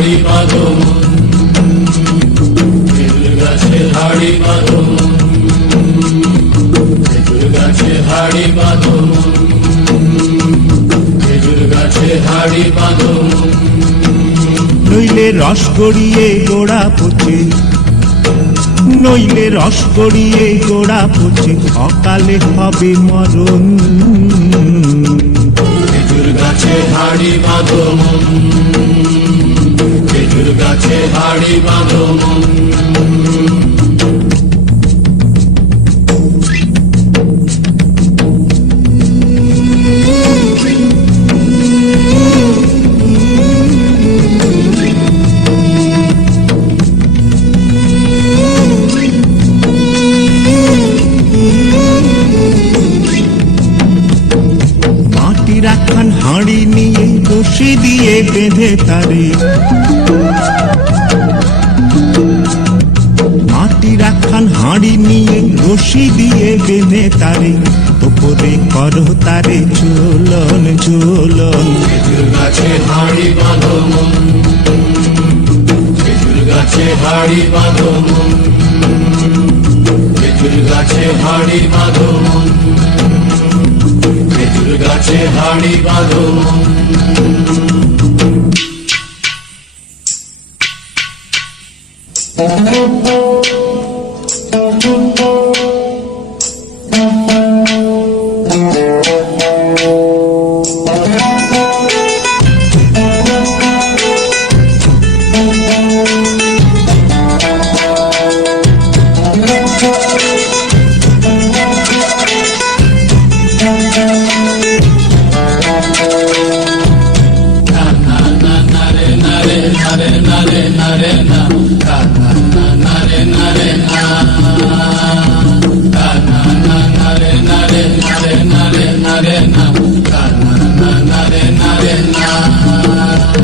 হাড়ি বাঁধো খেজুর গাছে হাড়ি বাঁধো খেজুর গাছে হাড়ি বাঁধো খেজুর গাছে হাড়ি বাঁধো নইলে রস গড়িয়ে গোড়া পচে নইলে রস গড়িয়ে গোড়া পচে অকালে হবে মরণ খেজুর গাছে হাড়ি বাঁধো খেজুর গাছে হাড়ি বাঁধো রাখান হাঁড়ি নিয়ে রশি দিয়ে বেঁধে তারে মাটি রাখান হাঁড়ি নিয়ে রশি দিয়ে বেঁধে তারে ওপরে করো তারে ঝুলন ঝুলন খেজুর গাছে হাড়ি বাঁধো খেজুর গাছে হাড়ি বাঁধো খেজুর গাছে হাড়ি বাঁধো খেজুর গাছে হাড়ি বাঁধো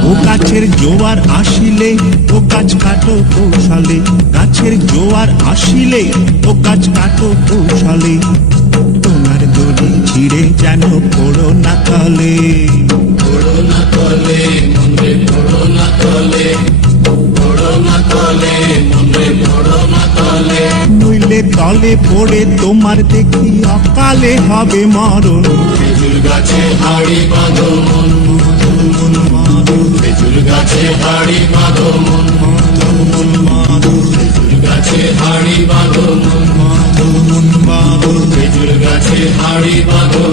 ও গাছের জোয়ার আসিলে ও গাছ কাটো কৌশলে গাছের জোয়ার আসিলে ও গাছ কাটো কৌশলে তোমার দড়ি ছিঁড়ে যেন পড়ো না তলে পড়ো না তলে মনে পড়ো না তলে পড়ো না তলে মনে পড়ো না তলে নইলে তলে পড়ে তোমার দেখি অকালে হবে মরণ খেজুর গাছে হাড়ি বাঁধো খেজুর গাছে হাড়ি বাঁধো খেজুর গাছে হাড়ি বাঁধো খেজুর গাছে হাড়ি বাঁধো